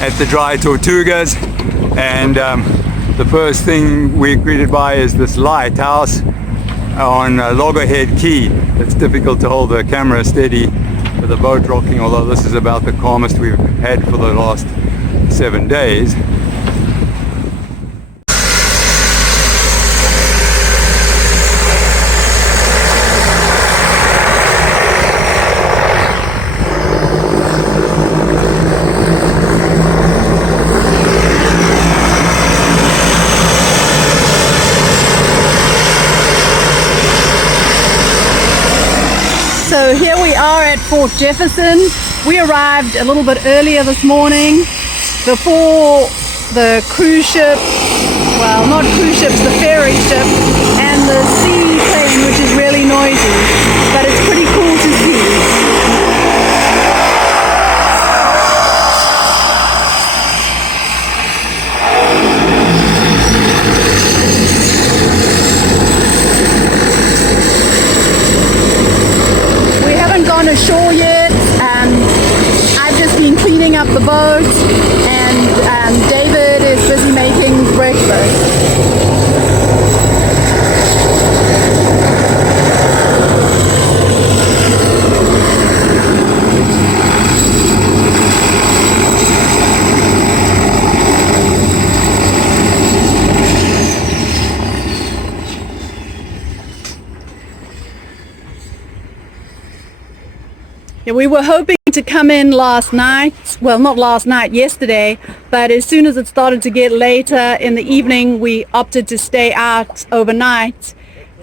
at the Dry Tortugas, and the first thing we're greeted by is this lighthouse on Loggerhead Key. It's difficult to hold the camera steady with the boat rocking, although this is about the calmest we've had for the last 7 days. So here we are at Fort Jefferson. We arrived a little bit earlier this morning before the cruise ship, well, not cruise ships, the ferry ship, and the seaplane, which is really noisy, but it's pretty cool to see. On ashore yet. I've just been cleaning up the boat, and David is busy making breakfast. Yeah, we were hoping to come in last night, well, not last night, yesterday, but as soon as it started to get later in the evening, we opted to stay out overnight.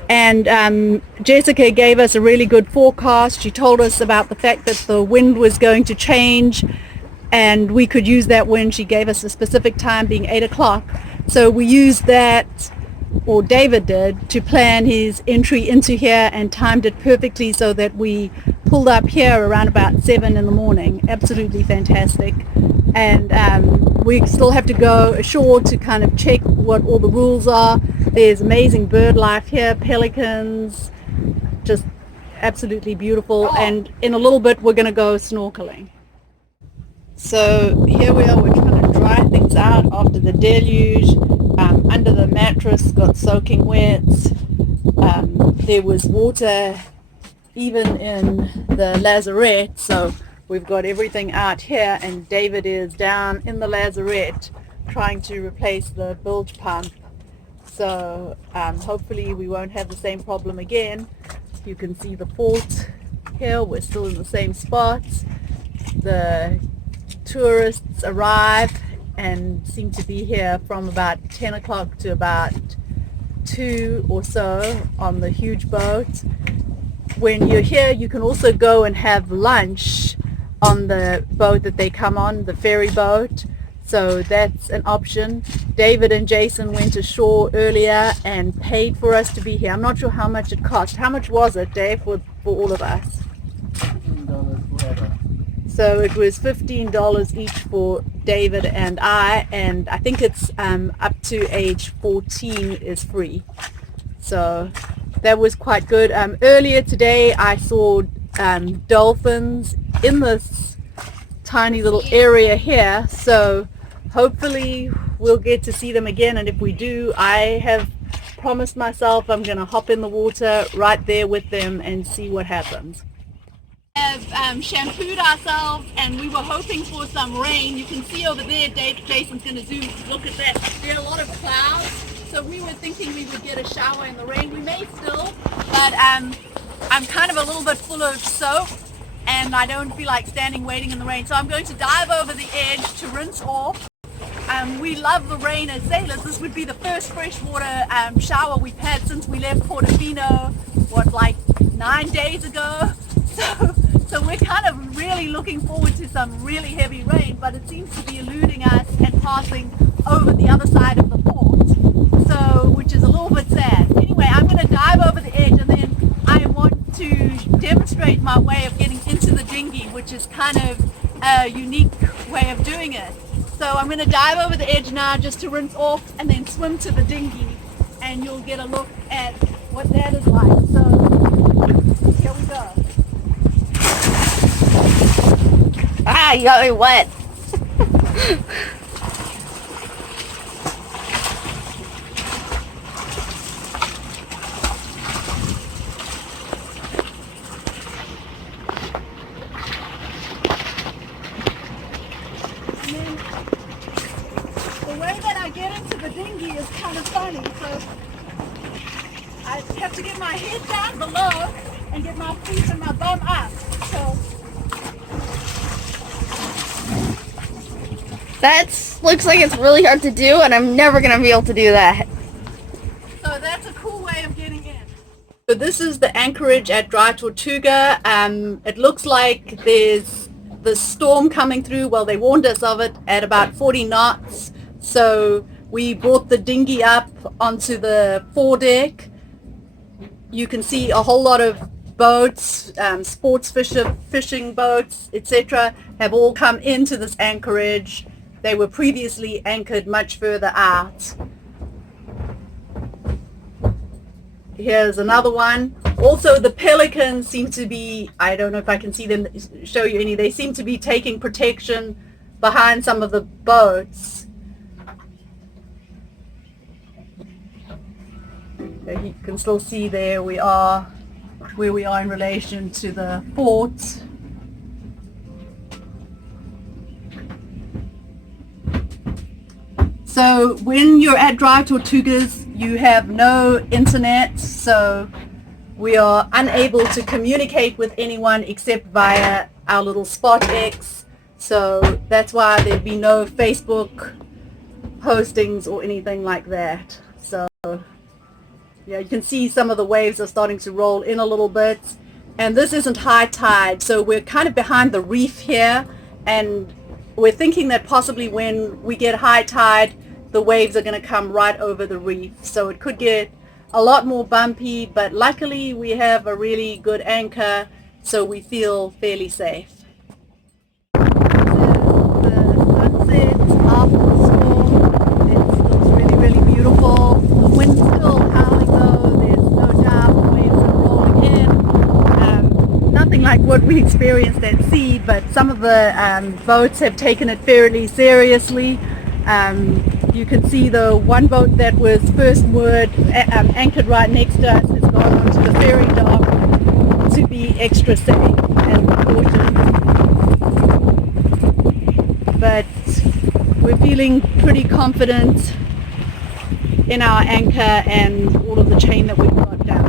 And Jessica gave us a really good forecast. She told us about the fact that the wind was going to change and we could use that wind. She gave us a specific time, being 8 o'clock. So we used that, or David did, to plan his entry into here and timed it perfectly so that we pulled up here around about 7 in the morning. Absolutely fantastic. And we still have to go ashore to kind of check what all the rules are. There's amazing bird life here, pelicans, just absolutely beautiful. And in a little bit we're going to go snorkeling. So here we are, we're trying to dry things out after the deluge. Under the mattress got soaking wet. There was water even in the lazarette, so we've got everything out here, and David is down in the lazarette trying to replace the bilge pump. So hopefully we won't have the same problem again. You can see the port here, we're still in the same spot. The tourists arrive and seem to be here from about 10 o'clock to about 2 or so on the huge boat. When you're here, you can also go and have lunch on the boat that they come on, the ferry boat. So that's an option. David and Jason went ashore earlier and paid for us to be here. I'm not sure how much it cost. How much was it, Dave, for all of us? So it was $15 each for David and I think it's up to age 14 is free. So that was quite good. Earlier today I saw dolphins in this tiny little area here, so hopefully we'll get to see them again, and if we do, I have promised myself I'm going to hop in the water right there with them and see what happens. Have shampooed ourselves, and we were hoping for some rain. You can see over there, Jason's going to zoom, look at that. There are a lot of clouds, so we were thinking we would get a shower in the rain. We may still, but I'm kind of a little bit full of soap and I don't feel like standing waiting in the rain, so I'm going to dive over the edge to rinse off. We love the rain as sailors. This would be the first freshwater shower we've had since we left Portofino, like 9 days ago. So we're kind of really looking forward to some really heavy rain, but it seems to be eluding us and passing over the other side of the port, so which is a little bit sad. Anyway, I'm going to dive over the edge, and then I want to demonstrate my way of getting into the dinghy, which is kind of a unique way of doing it. So I'm going to dive over the edge now just to rinse off and then swim to the dinghy, and you'll get a look at what that is like. So here we go. Ah, you got me wet. The way that I get into the dinghy is kind of funny, so I have to get my head down below and get my feet and my bum up. So That looks like it's really hard to do, and I'm never gonna be able to do that. So that's a cool way of getting in. So this is the anchorage at Dry Tortuga. It looks like there's the storm coming through. Well, they warned us of it at about 40 knots. So we brought the dinghy up onto the foredeck. You can see a whole lot of boats, sports fishing boats, etc. have all come into this anchorage. They were previously anchored much further out. Here's another one. Also, the pelicans seem to be, I don't know if I can see them, show you any, they seem to be taking protection behind some of the boats. You can still see there we are, where we are in relation to the fort. So when you're at Dry Tortugas, you have no internet, so we are unable to communicate with anyone except via our little Spot X. So that's why there'd be no Facebook postings or anything like that. So yeah, you can see some of the waves are starting to roll in a little bit. And this isn't high tide, so we're kind of behind the reef here, and we're thinking that possibly when we get high tide, the waves are going to come right over the reef. So it could get a lot more bumpy, but luckily we have a really good anchor, so we feel fairly safe. This is the sunset after the storm. It looks really, really beautiful. The wind's still howling though, there's no doubt the waves are rolling in. Nothing like what we experienced at sea, but some of the boats have taken it fairly seriously. You can see the one boat that was first moored, anchored right next to us, has gone onto the ferry dock to be extra safe and cautious. But we're feeling pretty confident in our anchor and all of the chain that we've got down.